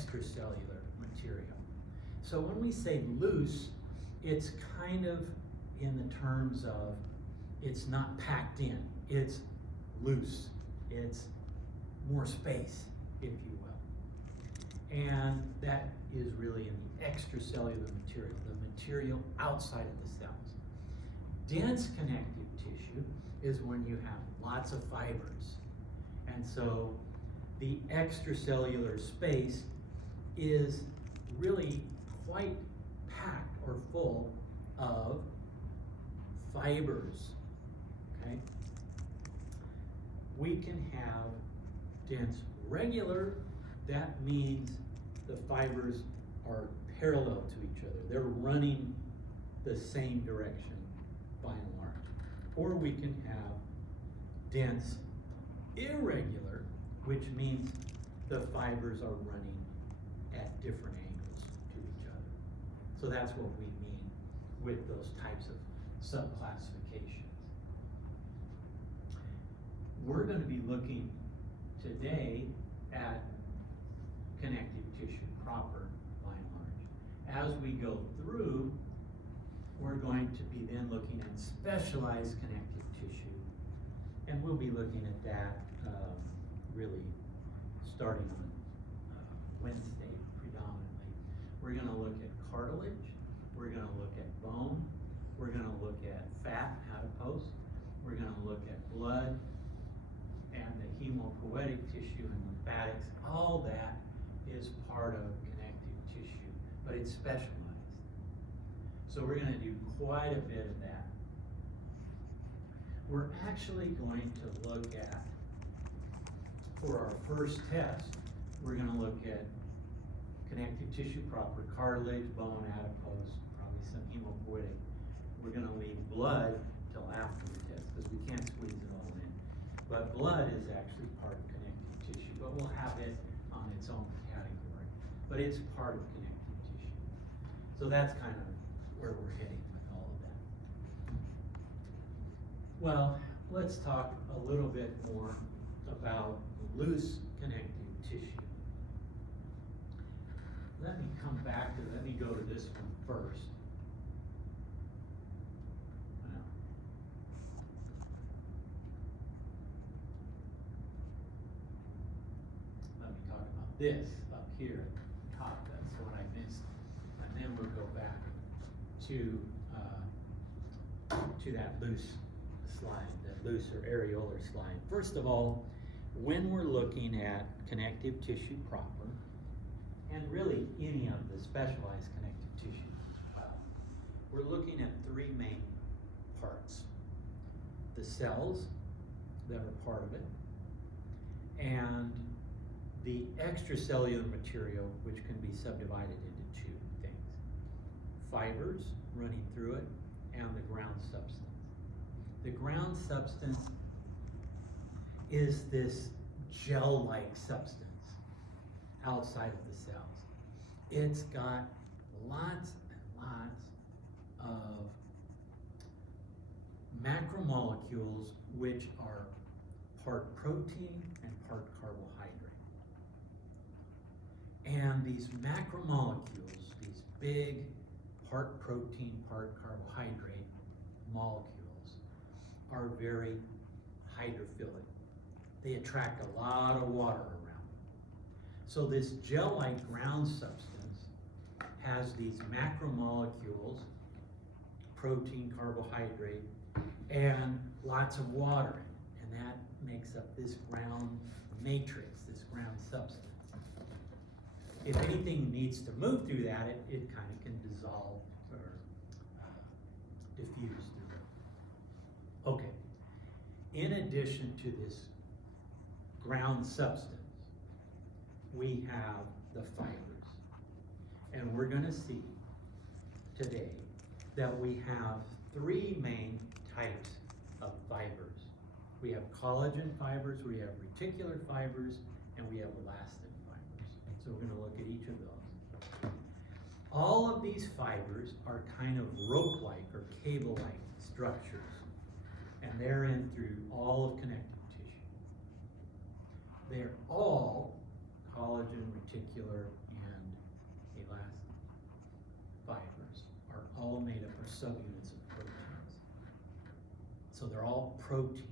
extracellular material. So when we say loose, it's kind of in the terms of it's not packed in, it's loose, it's more space, if you will. And that is really in the extracellular material, the material outside of the cells. Dense connective tissue is when you have lots of fibers. And so the extracellular space is really quite packed or full of fibers, okay? We can have dense regular, that means the fibers are parallel to each other. They're running the same direction by and large. Or we can have dense irregular, which means the fibers are running at different angles to each other. So that's what we mean with those types of subclassifications. We're going to be looking today at connective tissue proper, by and large. As we go through, we're going to be then looking at specialized connective tissue, and we'll be looking at that really starting on Wednesday predominantly. We're going to look at cartilage, we're going to look at bone, we're going to look at fat, adipose, we're going to look at blood, and the hemopoietic tissue and lymphatics. All that is part of connective tissue, but it's specialized. So we're going to do quite a bit of that. We're actually going to look at, for our first test, we're going to look at connective tissue proper, cartilage, bone, adipose, probably some hemopoietic. We're going to leave blood till after the test because we can't squeeze it all in. But blood is actually part of connective tissue, but we'll have it on its own category. But it's part of connective tissue. So that's kind of where we're heading with all of that. Well, let's talk a little bit more about loose connective tissue. Let me come back to, let me go to this one first. Let me talk about this up here at the top. That's what I missed. And then we'll go back to that loose slide, that loose or areolar slide. First of all, when we're looking at connective tissue proper, and really any of the specialized connective tissue, we're looking at three main parts. The cells that are part of it, and the extracellular material, which can be subdivided into two things. Fibers running through it, and the ground substance. The ground substance is this gel-like substance outside of the cells. It's got lots and lots of macromolecules which are part protein and part carbohydrate. And these macromolecules, these big part protein, part carbohydrate molecules, are very hydrophilic. They attract a lot of water around them. So this gel-like ground substance has these macromolecules, protein, carbohydrate, and lots of water in it. And that makes up this ground matrix, this ground substance. If anything needs to move through that, it kind of can dissolve or diffuse through it. Okay. In addition to this ground substance, we have the fibers. And we're going to see today that we have three main types of fibers. We have collagen fibers, we have reticular fibers, and we have elastin fibers. So we're going to look at each of those. All of these fibers are kind of rope-like or cable-like structures, and they're in through all of connective tissue. They're all, collagen, reticular, and elastin fibers are all made up of subunits of proteins. So they're all protein.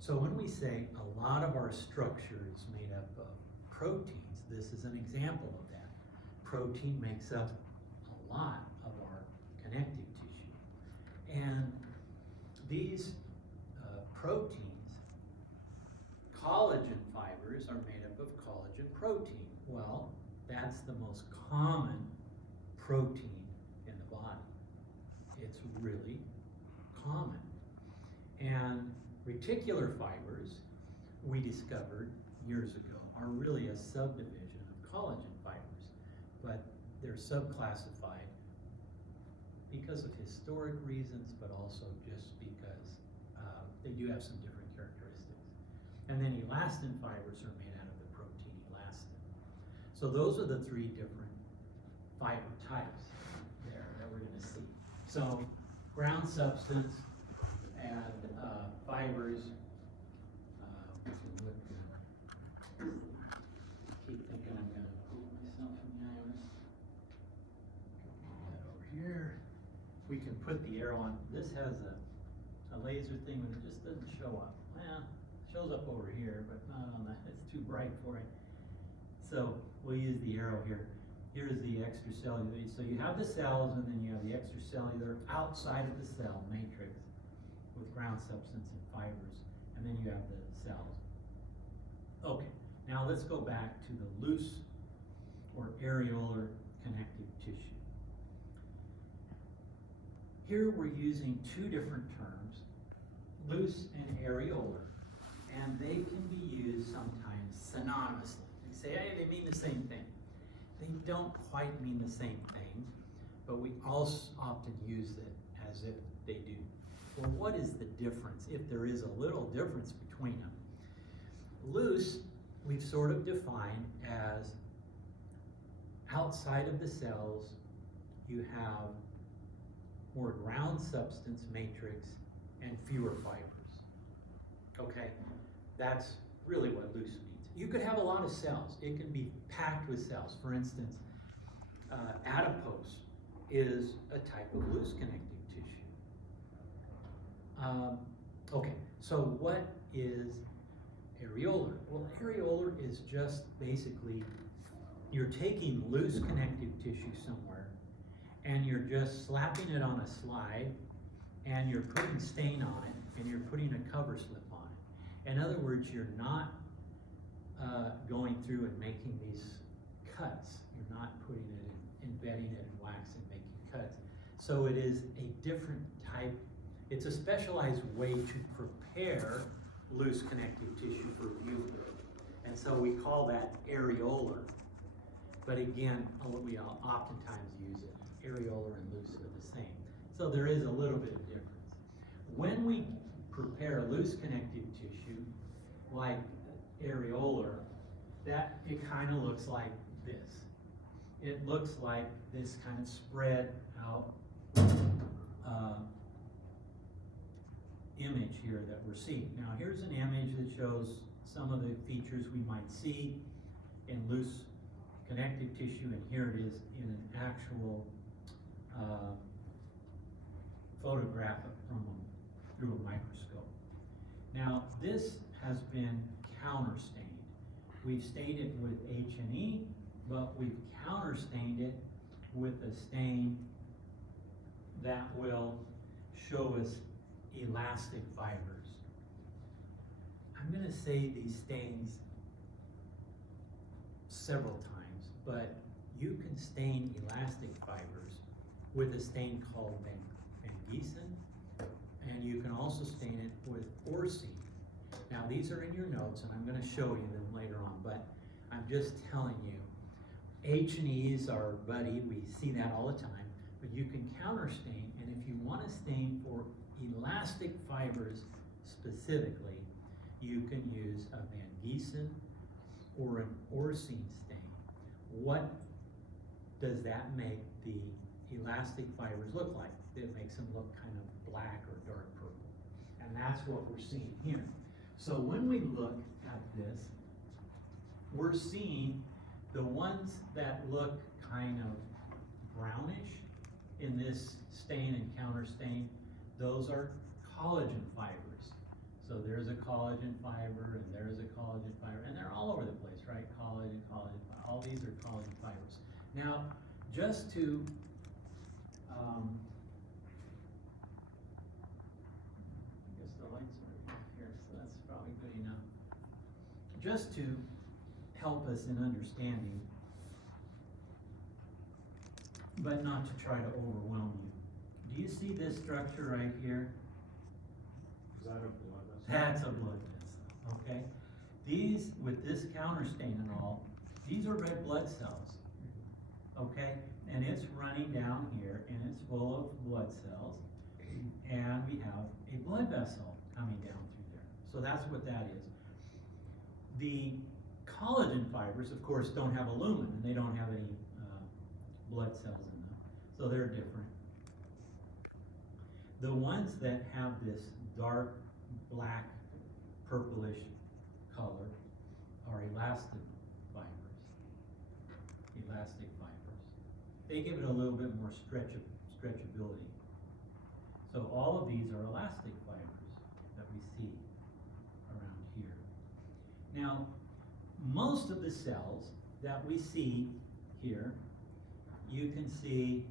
So when we say a lot of our structure is made up of proteins, this is an example of that. Protein makes up a lot of our connective tissue. And these proteins, collagen fibers are made up of collagen protein. Well, that's the most common protein in the body. It's really common. And reticular fibers, we discovered years ago, are really a subdivision of collagen fibers, but they're subclassified because of historic reasons, but also just because they do have some different characteristics. And then elastin fibers are made out of the protein elastin. So those are the three different fiber types there that we're going to see. So ground substance and fibers. We can look, keep thinking I'm going to pull myself from the iris. Put that over here. We can put the arrow on. This has a laser thing, but it just doesn't show up. Well, it shows up over here, but not on that. It's too bright for it. So we'll use the arrow here. Here's the extracellular. So you have the cells, and then you have the extracellular outside of the cell matrix with ground substance and fibers, and then you have the cells. Okay, now let's go back to the loose or areolar connective tissue. Here we're using two different terms, loose and areolar, and they can be used sometimes synonymously. They say, hey, they mean the same thing. They don't quite mean the same thing, but we also often use it as if they do. Well, what is the difference, if there is a little difference between them? Loose, we've sort of defined as outside of the cells, you have more ground substance matrix and fewer fibers. Okay, that's really what loose means. You could have a lot of cells. It can be packed with cells. For instance, adipose is a type of loose connective tissue. Okay, so what is areolar? Well, areolar is just basically you're taking loose connective tissue somewhere and you're just slapping it on a slide and you're putting stain on it and you're putting a cover slip on it. In other words, you're not going through and making these cuts. You're not putting it in, embedding it in wax and making cuts. So it is a different type. It's a specialized way to prepare loose connective tissue for use. And so we call that areolar. But again, we oftentimes use it. Areolar and loose are the same. So there is a little bit of difference. When we prepare loose connective tissue, like areolar, that it kind of looks like this. It looks like this kind of spread out image here that we're seeing. Now here's an image that shows some of the features we might see in loose connective tissue, and here it is in an actual photograph through a microscope. Now this has been counterstained. We've stained it with H&E, but we've counterstained it with a stain that will show us elastic fibers. I'm going to say these stains several times, but you can stain elastic fibers with a stain called Van Giesen, and you can also stain it with Orsi. Now these are in your notes, and I'm going to show you them later on, but I'm just telling you, H&Es are buddy, we see that all the time, but you can counterstain, and if you want to stain for elastic fibers specifically, you can use a Van Giesen or an Orsi stain. What does that make the elastic fibers look like? It makes them look kind of black or dark purple. And that's what we're seeing here. So when we look at this, we're seeing the ones that look kind of brownish in this stain and counter stain, those are collagen fibers. So there's a collagen fiber and there's a collagen fiber, and they're all over the place, right? Collagen, all these are collagen fibers. Now, just to I guess the lights are here, so that's probably good enough. Just to help us in understanding, but not to try to overwhelm you. Do you see this structure right here? Is that a blood vessel? That's a blood vessel, okay? These, with this counter stain and all, these are red blood cells, okay? And it's running down here, and it's full of blood cells, and we have a blood vessel coming down through there. So that's what that is. The collagen fibers, of course, don't have a lumen, and they don't have any blood cells in them, so they're different. The ones that have this dark black purplish color are elastic fibers. They give it a little bit more stretchability. So all of these are elastic fibers that we see around here. Now, most of the cells that we see here, you can see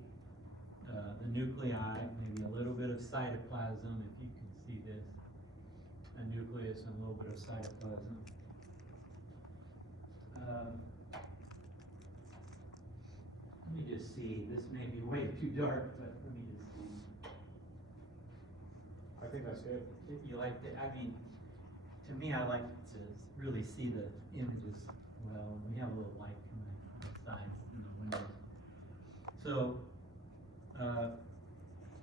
the nuclei, maybe a little bit of cytoplasm, if you can see this, a nucleus and a little bit of cytoplasm. Let me just see, this may be way too dark, but let me just see. I think that's good. If you like it, I mean, to me, I like to really see the images well. We have a little light coming outside in the windows. So,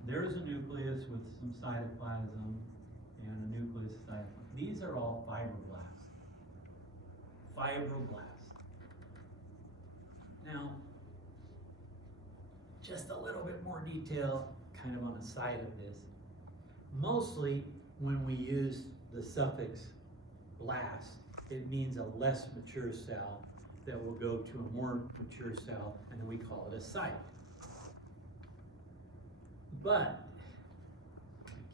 there's a nucleus with some cytoplasm and a nucleus of cytoplasm. These are all fibroblasts. Fibroblasts. Now, just a little bit more detail, kind of on the side of this. Mostly, when we use the suffix blast, it means a less mature cell that will go to a more mature cell, and then we call it a site. But,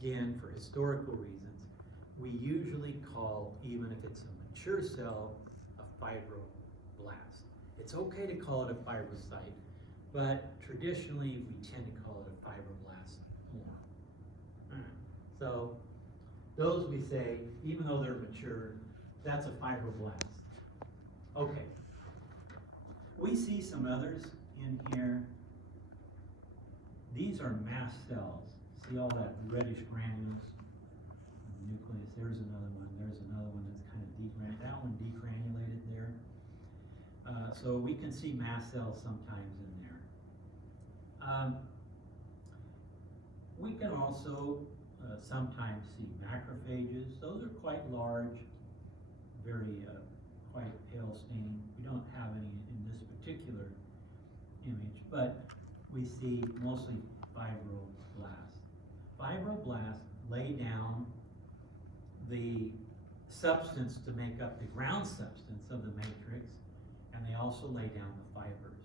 again, for historical reasons, we usually call, even if it's a mature cell, a fibroblast. It's okay to call it a fibrocyte, but traditionally we tend to call it a fibroblast more. So, those we say, even though they're mature, that's a fibroblast. Okay. We see some others in here. These are mast cells. See all that reddish granules? Nucleus, there's another one. There's another one that's kind of degranulated. That one degranulated there. So we can see mast cells sometimes in there. We can also sometimes see macrophages. Those are quite large, very quite pale staining. We don't have any in this particular image, but we see mostly fibroblasts. Fibroblasts lay down the substance to make up the ground substance of the matrix, and they also lay down the fibers.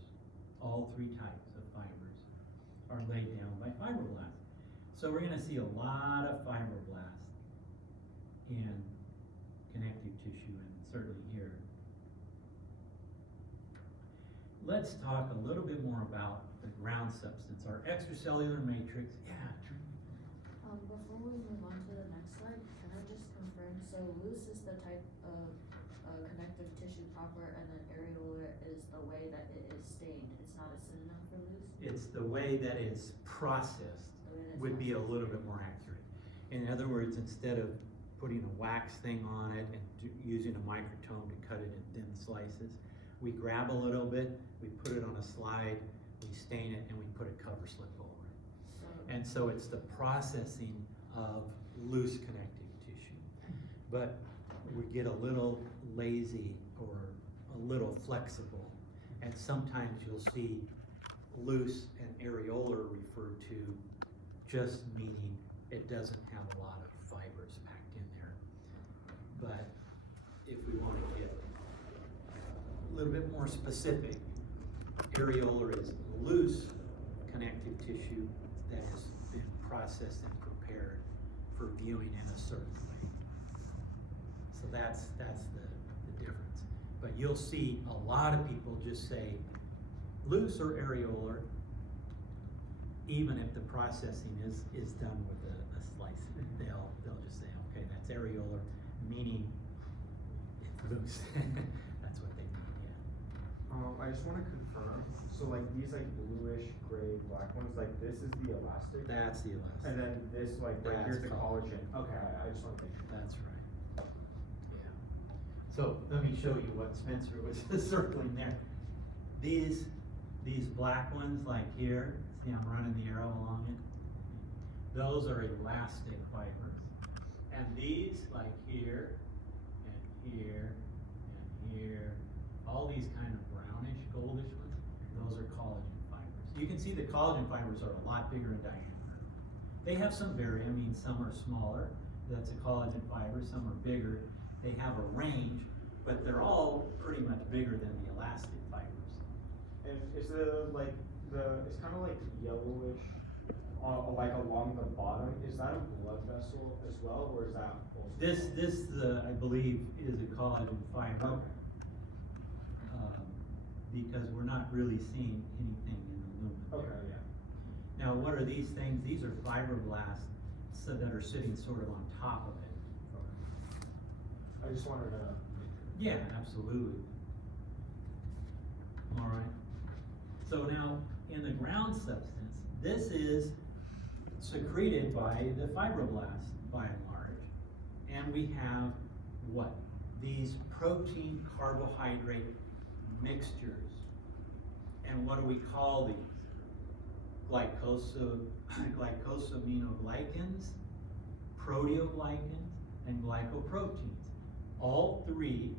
All three types of fibers are laid down by fibroblasts. So we're going to see a lot of fibroblasts in connective tissue, and certainly here. Let's talk a little bit more about the ground substance, our extracellular matrix. Yeah. Before we move on to the next slide, can I just confirm? So loose is the type of connective tissue proper, and then areolar is the way that it is stained. It's not a synonym for loose? It's the way that it's processed would be a little bit more accurate. In other words, instead of putting a wax thing on it and using a microtome to cut it in thin slices, we grab a little bit, we put it on a slide, we stain it, and we put a cover slip over it. And so it's the processing of loose connective tissue. But we get a little lazy or a little flexible. And sometimes you'll see loose and areolar referred to just meaning it doesn't have a lot of fibers packed in there. But if we want to get little bit more specific. Areolar is loose connective tissue that has been processed and prepared for viewing in a certain way. So that's the difference. But you'll see a lot of people just say loose or areolar, even if the processing is done with a slice. They'll just say, okay, that's areolar, meaning it's loose. That's what they mean, yeah. I just wanna confirm, so like these like bluish, gray, black ones, like this is the elastic? That's the elastic. And then this, like, right here's the That's collagen, okay, I just wanna make sure. That's right. Yeah. So let me show you what Spencer was circling there. These black ones, like here, see I'm running the arrow along it? Those are elastic fibers. And these, like here, and here, and here, all these kind of brownish, goldish ones, those are collagen fibers. You can see the collagen fibers are a lot bigger in diameter. They have some I mean, some are smaller, that's a collagen fiber, some are bigger. They have a range, but they're all pretty much bigger than the elastic fibers. And is it's kinda like yellowish, like along the bottom, is that a blood vessel as well, or is that also? This, I believe, is a collagen fiber. Okay. Because we're not really seeing anything in the lumen. Okay, yeah. Now, what are these things? These are fibroblasts that are sitting sort of on top of it. I just wanted to. Yeah, absolutely. All right. So now, in the ground substance, this is secreted by the fibroblasts, by and large. And we have what? These protein carbohydrate mixtures. And what do we call these? Glycosaminoglycans, proteoglycans, and glycoproteins. All three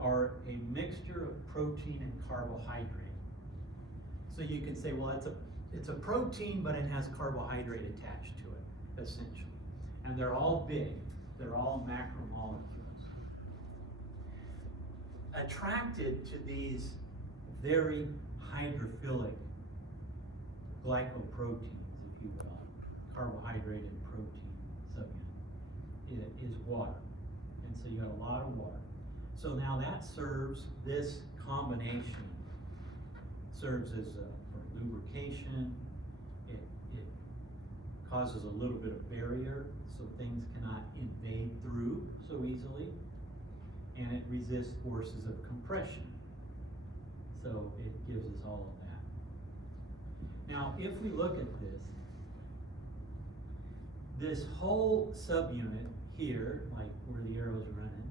are a mixture of protein and carbohydrate. So you can say, well, it's a protein, but it has carbohydrate attached to it, essentially. And they're all big. They're all macromolecules. Attracted to these very hydrophilic glycoproteins, if you will, carbohydrate and protein subunit, is water. And so you got a lot of water. So now that serves, this combination serves as for lubrication. It causes a little bit of barrier so things cannot invade through so easily. And it resists forces of compression. So it gives us all of that. Now, if we look at this whole subunit here, like where the arrow's running,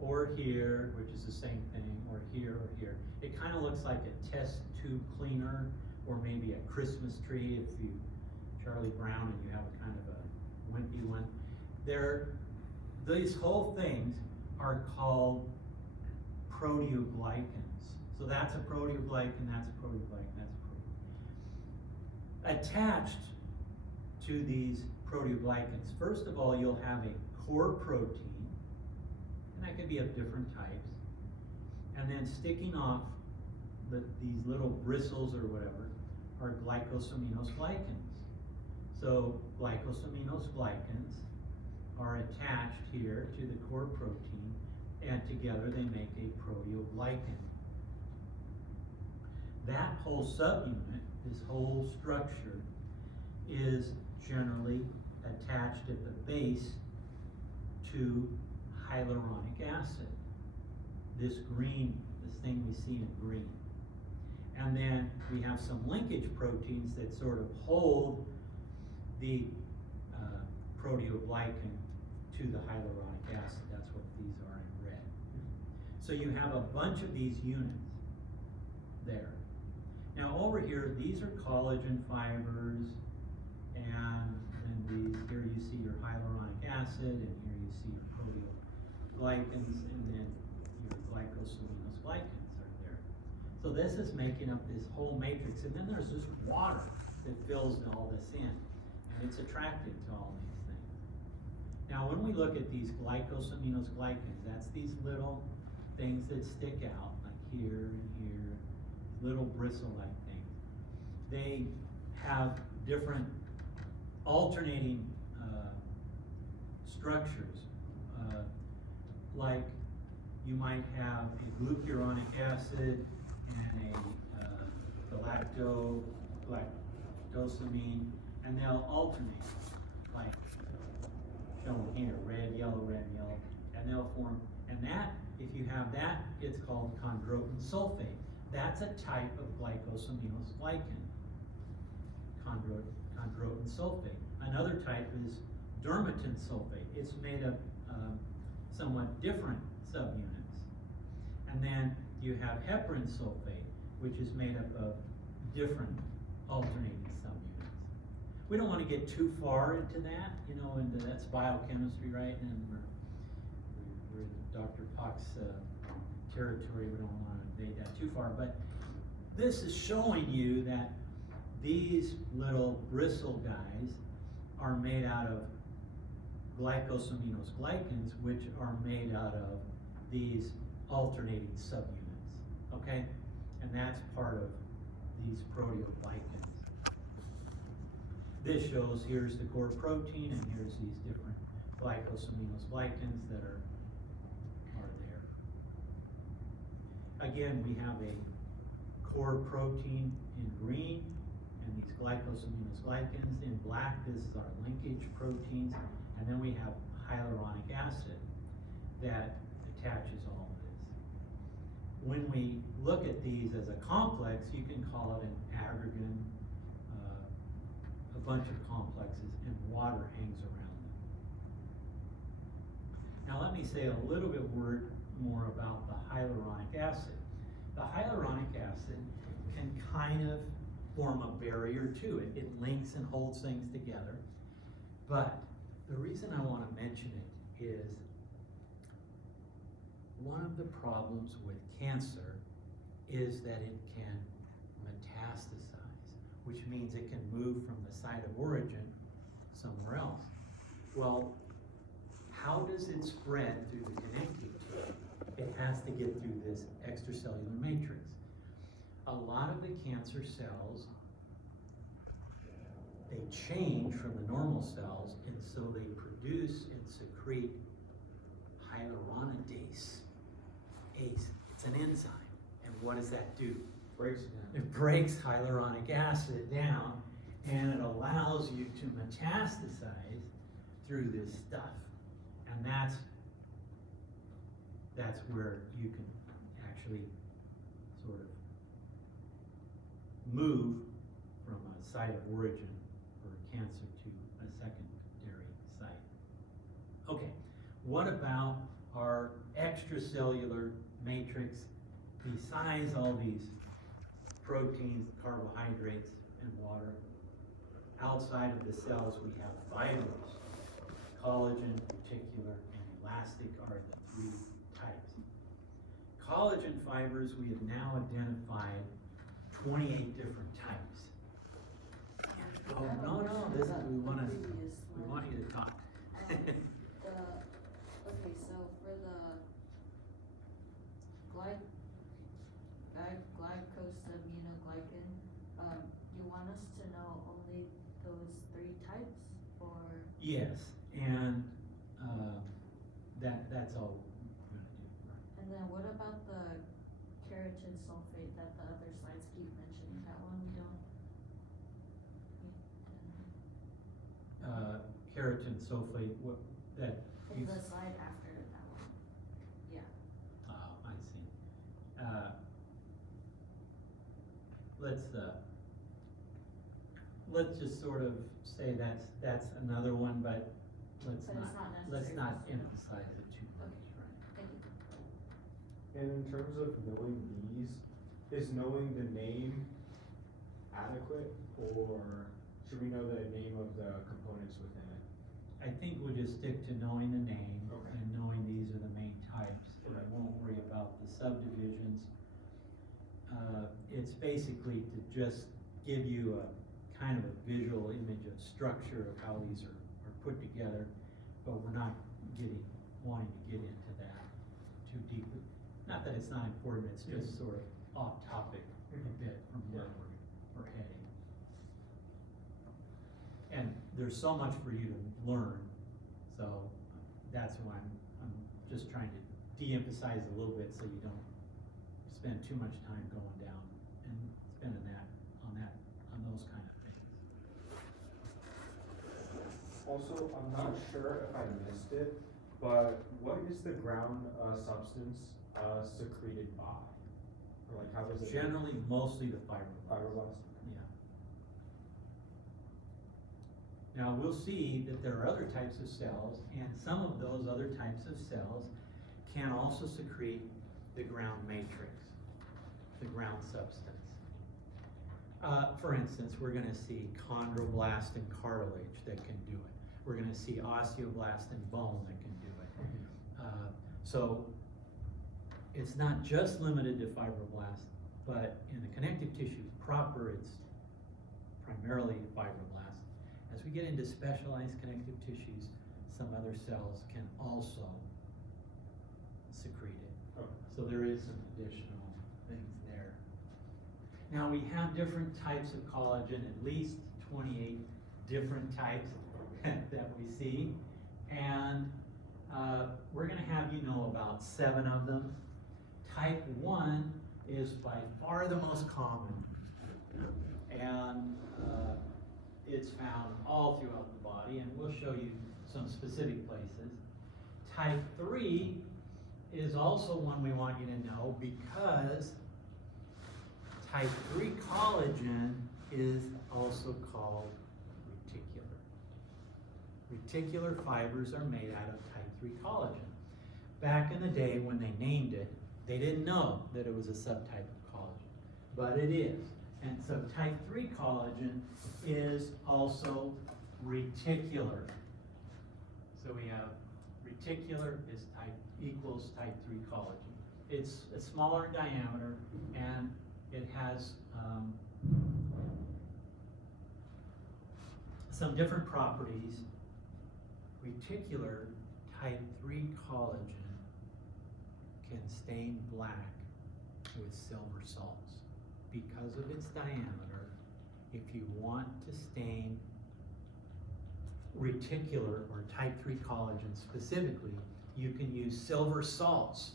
or here, which is the same thing, or here, it kind of looks like a test tube cleaner, or maybe a Christmas tree if you, Charlie Brown, and you have a kind of a wimpy one. These whole things are called proteoglycans. So that's a proteoglycan, that's a proteoglycan, that's a proteoglycan. Attached to these proteoglycans, first of all, you'll have a core protein, and that could be of different types. And then sticking off these little bristles or whatever are glycosaminoglycans. So glycosaminoglycans are attached here to the core protein, and together they make a proteoglycan. That whole subunit, this whole structure, is generally attached at the base to hyaluronic acid. This thing we see in green. And then we have some linkage proteins that sort of hold the proteoglycan to the hyaluronic acid. That's what these are in red. So you have a bunch of these units there. Now over here, these are collagen fibers, and these, here you see your hyaluronic acid, and here you see your proteoglycans, and then your glycosaminoglycans are there. So this is making up this whole matrix, and then there's this water that fills all this in, and it's attracted to all these things. Now when we look at these glycosaminoglycans, that's these little things that stick out, like here and here, little bristle-like things. They have different alternating structures. Like you might have a glucuronic acid and a galactosamine, and they'll alternate, like shown here, red, yellow, and they'll form, and that, if you have that, it's called chondroitin sulfate. That's a type of glycosaminoglycan, chondroitin sulfate. Another type is dermatin sulfate. It's made of somewhat different subunits. And then you have heparin sulfate, which is made up of different alternating subunits. We don't want to get too far into that, into that's biochemistry, right? And we're in Dr. Pock's territory. We don't want to invade that too far, but this is showing you that these little bristle guys are made out of glycosaminoglycans, which are made out of these alternating subunits, okay? And that's part of these proteoglycans. This shows here's the core protein, and here's these different glycosaminoglycans that are there. Again, we have a core protein in green, and these glycosaminoglycans in black. This is our linkage proteins, and then we have hyaluronic acid that attaches all of this. When we look at these as a complex, you can call it an aggregate, a bunch of complexes, and water hangs around them. Now let me say a little bit more about the hyaluronic acid. The hyaluronic acid can kind of form a barrier to it. It links and holds things together. But the reason I want to mention it is one of the problems with cancer is that it can metastasize, which means it can move from the site of origin somewhere else. Well, how does it spread through the connective tissue? It has to get through this extracellular matrix. A lot of the cancer cells, they change from the normal cells, and so they produce and secrete hyaluronidase. It's an enzyme. And what does that do? Breaks it down. It breaks hyaluronic acid down, and it allows you to metastasize through this stuff. And that's where you can actually sort of move from a site of origin for cancer to a secondary site. Okay, what about our extracellular matrix? Besides all these proteins, carbohydrates, and water, outside of the cells we have fibers. Collagen, reticular, and elastic are the three types. Collagen fibers, we have now identified 28 different types. Oh, no, this is, we want you to talk. Okay, so for the glycosaminoglycan, you want us to know only those three types, or? Yes, and that's all we're gonna do. And then what about the keratin sulfate that the other slides keep mentioning? That one we don't? Keratin sulfate, what, that? In the slide after that one. Yeah. Oh, I see. Let's just sort of say that's another one, but let's But it's not necessary not for us to know. emphasize it too much, Okay. right? Thank you. And in terms of knowing these, is knowing the name adequate, or should we know the name of the components within it? I think we'll just stick to knowing the name Okay. and knowing these are the main types, and I Right. won't worry about the subdivisions. It's basically to just give you a kind of a visual image of structure of how these are put together, but we're not wanting to get into that too deeply. Not that it's not important, it's just sort of off topic a bit from where we're heading. And there's so much for you to learn, so that's why I'm just trying to de-emphasize a little bit so you don't spend too much time going down and spending on those kind of things. Also, I'm not sure if I missed it, but what is the ground substance secreted by? Or like how does it? Generally, mostly the fibroblasts. Fibroblasts? Yeah. Now, we'll see that there are other types of cells, and some of those other types of cells can also secrete the ground matrix, the ground substance. For instance, we're gonna see chondroblast in cartilage that can do it. We're gonna see osteoblast in bone that can do it. So it's not just limited to fibroblasts, but in the connective tissue proper, it's primarily fibroblasts. As we get into specialized connective tissues, some other cells can also secrete it. Okay. So there is some additional things there. Now we have different types of collagen, at least 28 different types that we see. And we're gonna have you know about 7 of them. Type 1 is by far the most common. And it's found all throughout the body, and we'll show you some specific places. Type 3 is also one we want you to know because type 3 collagen is also called reticular. Reticular fibers are made out of type 3 collagen. Back in the day when they named it, they didn't know that it was a subtype of collagen, but it is. And so type 3 collagen is also reticular. So we have reticular is equals type 3 collagen. It's smaller in diameter and it has some different properties. Reticular type 3 collagen can stain black with silver salts. Because of its diameter, if you want to stain reticular or type 3 collagen specifically, you can use silver salts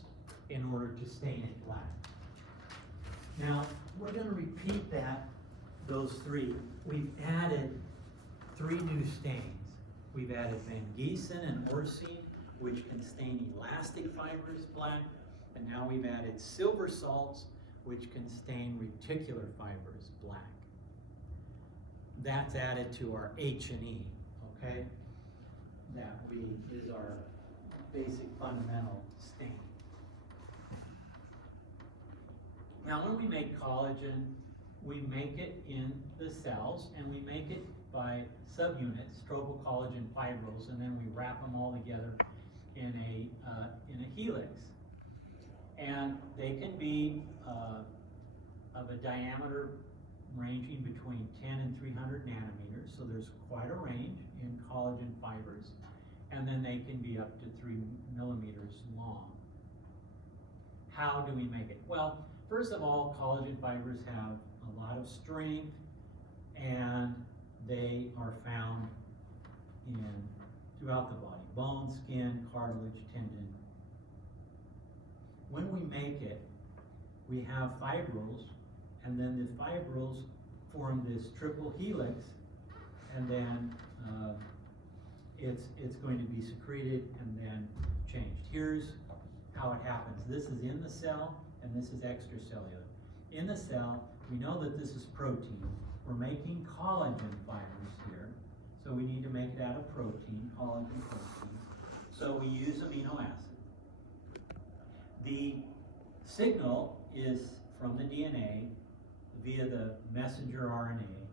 in order to stain it black. Now, we're going to repeat those 3. We've added 3 new stains. We've added Van Giesen and Orcine, which can stain elastic fibers black, and now we've added silver salts, which can stain reticular fibers black. That's added to our H&E, okay? That is our basic fundamental stain. Now when we make collagen, we make it in the cells, and we make it by subunits, stromal collagen fibrils, and then we wrap them all together in a helix. And they can be of a diameter ranging between 10 and 300 nanometers, so there's quite a range in collagen fibers, and then they can be up to 3 millimeters long. How do we make it? Well, first of all, collagen fibers have a lot of strength, and they are found throughout the body: bone, skin, cartilage, tendon. When we make it, we have fibrils, and then the fibrils form this triple helix, and then it's going to be secreted and then changed. Here's how it happens. This is in the cell, and this is extracellular. In the cell, we know that this is protein. We're making collagen fibers here, so we need to make it out of protein, collagen protein. So we use amino acid. The signal is from the DNA via the messenger RNA,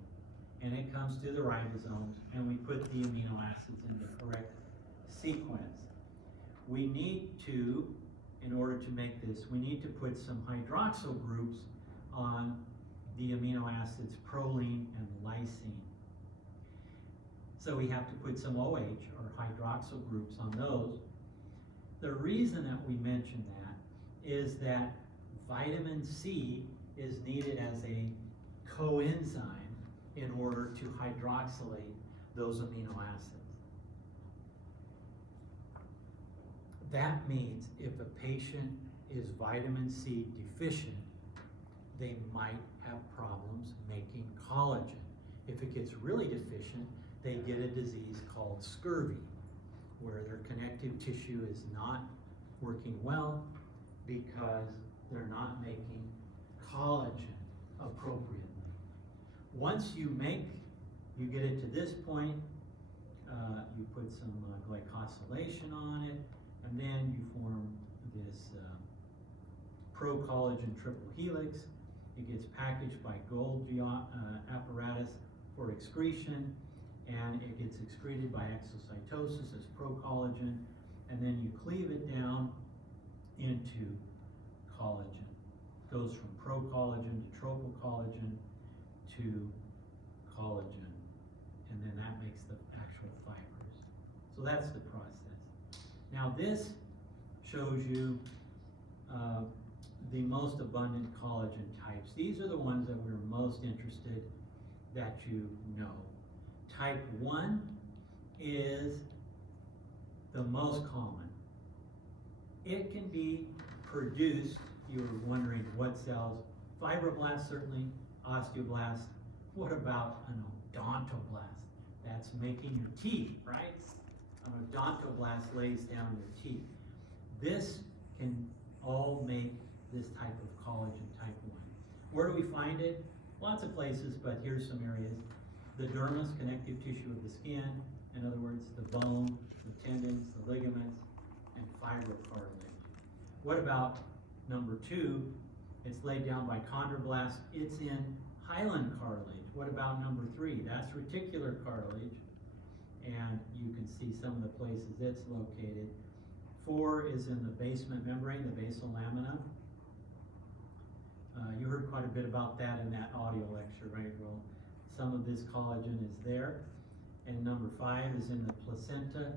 and it comes to the ribosomes, and we put the amino acids in the correct sequence. We need to, in order to make this, we need to put some hydroxyl groups on the amino acids proline and lysine. So we have to put some OH, or hydroxyl groups, on those. The reason that we mention that is that vitamin C is needed as a coenzyme in order to hydroxylate those amino acids. That means if a patient is vitamin C deficient, they might have problems making collagen. If it gets really deficient, they get a disease called scurvy, where their connective tissue is not working well because they're not making collagen appropriately. Once you get it to this point, you put some glycosylation on it, and then you form this pro-collagen triple helix. It gets packaged by Golgi apparatus for excretion, and it gets excreted by exocytosis as pro-collagen, and then you cleave it down into collagen. It goes from pro-collagen to tropocollagen to collagen, and then that makes the actual fibers. So that's the process. Now this shows you the most abundant collagen types. These are the ones that we're most interested that you know. Type 1 is the most common. It can be produced, you were wondering what cells, fibroblasts certainly, osteoblasts. What about an odontoblast? That's making your teeth, right? An odontoblast lays down your teeth. This can all make this type of collagen type 1. Where do we find it? Lots of places, but here's some areas. The dermis, connective tissue of the skin, in other words, the bone, the tendons, the ligaments, and fibrocartilage. What about number 2? It's laid down by chondroblasts. It's in hyaline cartilage. What about number 3? That's reticular cartilage, and you can see some of the places it's located. 4 is in the basement membrane, the basal lamina. You heard quite a bit about that in that audio lecture, right? Well, some of this collagen is there. And number 5 is in the placenta,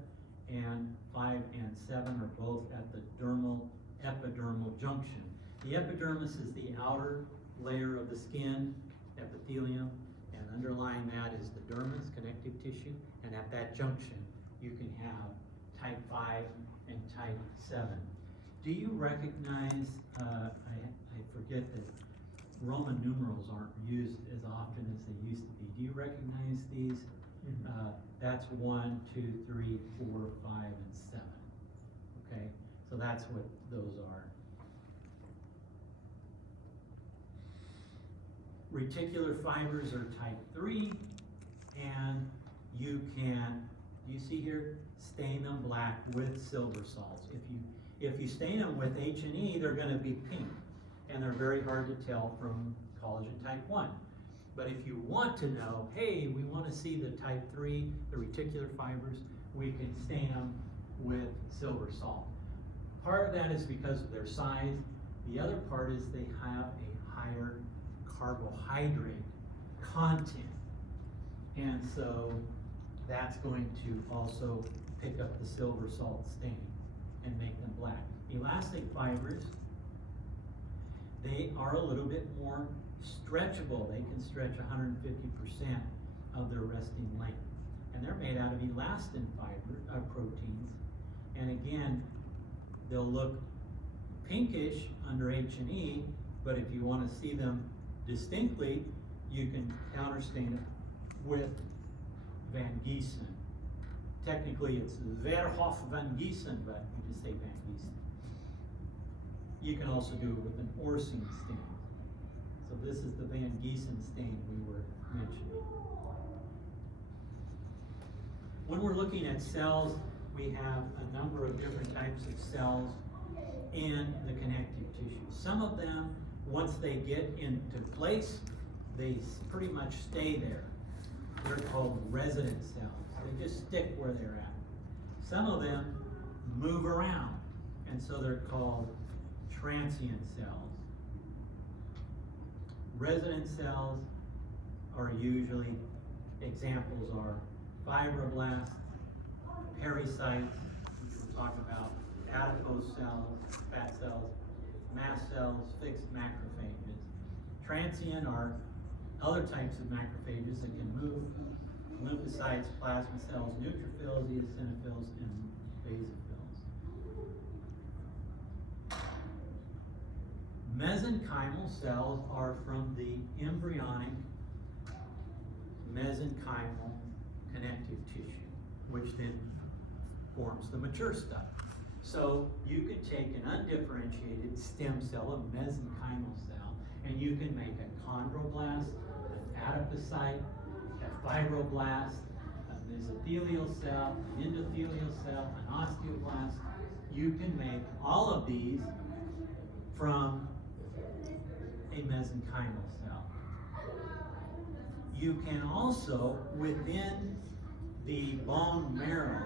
and 5 and 7 are both at the dermal epidermal junction. The epidermis is the outer layer of the skin, epithelium, and underlying that is the dermis, connective tissue, and at that junction you can have type 5 and type 7. Do you recognize, I forget that Roman numerals aren't used as often as they used to be. Do you recognize these? That's 1, 2, 3, 4, 5, and 7. Okay, so that's what those are. Reticular fibers are type 3, and you can, do you see here, stain them black with silver salts. If you stain them with H&E, they're going to be pink, and they're very hard to tell from collagen type 1. But if you want to know, hey, we want to see the type 3, the reticular fibers, we can stain them with silver salt. Part of that is because of their size. The other part is they have a higher carbohydrate content. And so that's going to also pick up the silver salt stain and make them black. Elastic fibers, they are a little bit more stretchable. They can stretch 150% of their resting length. And they're made out of elastin fiber, proteins. And again, they'll look pinkish under H&E, but if you want to see them distinctly, you can counterstain it with Van Giesen. Technically it's Verhoef Van Giesen, but we just say Van Giesen. You can also do it with an Orsine stain. So this is the Van Giesen stain we were mentioning. When we're looking at cells, we have a number of different types of cells in the connective tissue. Some of them, once they get into place, they pretty much stay there. They're called resident cells. They just stick where they're at. Some of them move around, and so they're called transient cells. Resident cells are usually, examples are fibroblasts, pericytes, which we'll talk about, adipose cells, fat cells, mast cells, fixed macrophages. Transient are other types of macrophages that can move lymphocytes, plasma cells, neutrophils, eosinophils, and basophils. Mesenchymal cells are from the embryonic mesenchymal connective tissue, which then forms the mature stuff. So you could take an undifferentiated stem cell, a mesenchymal cell, and you can make a chondroblast, an adipocyte, a fibroblast, a mesothelial cell, an endothelial cell, an osteoblast. You can make all of these from a mesenchymal cell. You can also, within the bone marrow,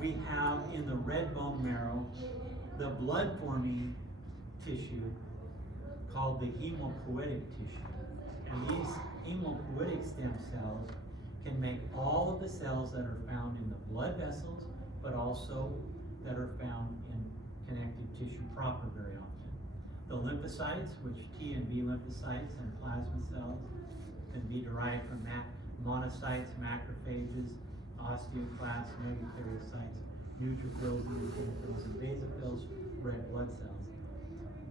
we have in the red bone marrow the blood forming tissue called the hemopoietic tissue. And these hemopoietic stem cells can make all of the cells that are found in the blood vessels, but also that are found in connective tissue proper very often. The lymphocytes, which T and B lymphocytes and plasma cells, can be derived from monocytes, macrophages, osteoclasts, megakaryocytes, neutrophils, eosinophils, and basophils, red blood cells.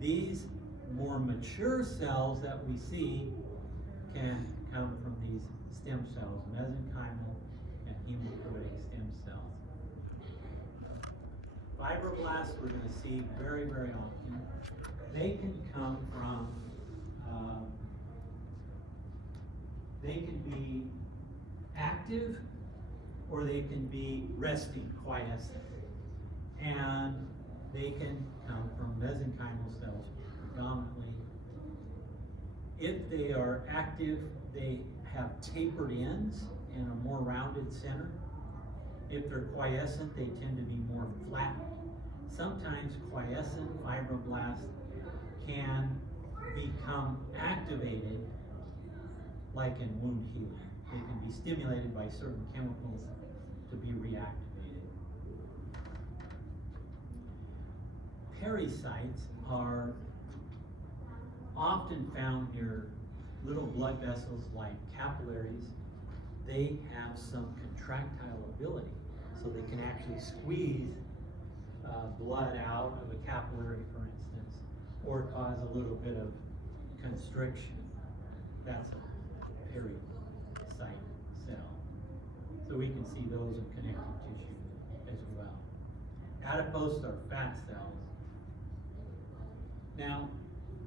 These more mature cells that we see can come from these stem cells, mesenchymal and hemopoietic stem cells. Fibroblasts we're going to see very, very often. They can come from, they can be active or they can be resting, quiescent. And they can come from mesenchymal cells predominantly. If they are active, they have tapered ends and a more rounded center. If they're quiescent, they tend to be more flattened. Sometimes quiescent fibroblasts can become activated like in wound healing. They can be stimulated by certain chemicals to be reactivated. Pericytes are often found near little blood vessels like capillaries. They have some contractile ability, so they can actually squeeze blood out of a capillary, for instance, or cause a little bit of constriction. That's a pericyte cell. So we can see those in connective tissue as well. Adipose are fat cells. Now,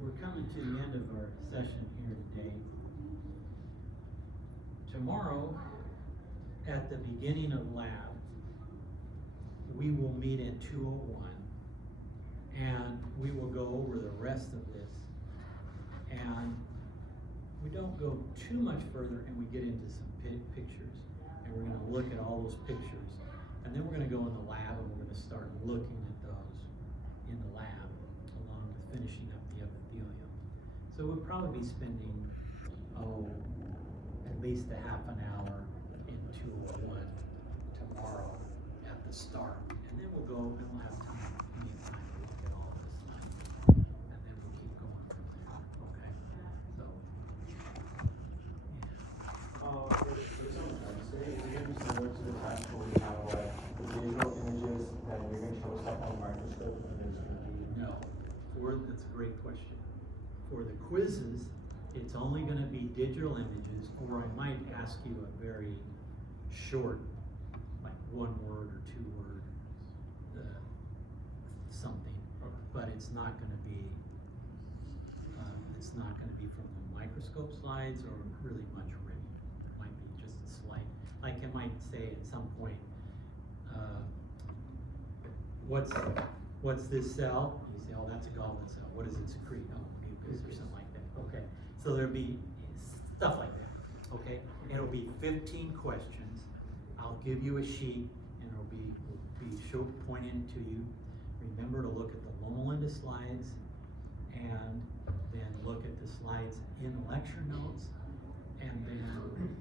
we're coming to the end of our session here today. Tomorrow, at the beginning of lab, we will meet at 2:01, and we will go over the rest of this. And we don't go too much further, and we get into some pictures, and we're going to look at all those pictures. And then we're going to go in the lab, and we're going to start looking at those in the lab, along with finishing up the epithelium. So we'll probably be spending, at least a half an hour in 2:01 tomorrow at the start. And then we'll go, and we'll have time, plenty of time to look at all this stuff. And then we'll keep going from there, okay? So, Based on Wednesday, is it gonna be similar to the time where we have like the visual images that you're gonna show stuff on the microscope and there's gonna be? no, that's a great question. For the quizzes, it's only gonna be digital images, or I might ask you a very short, like 1 word or 2 word, something, but it's not gonna be, from the microscope slides or really much written. It might be just a slide. Like it might say at some point, what's this cell? You say, oh, that's a goblet cell. What does it secrete? Oh, mucus or something like that. Okay, so there'll be stuff like that. Okay, it'll be 15 questions. I'll give you a sheet, and it'll be pointed to you. Remember to look at the Loma Linda slides, and then look at the slides in the lecture notes, and then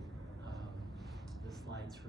the slides from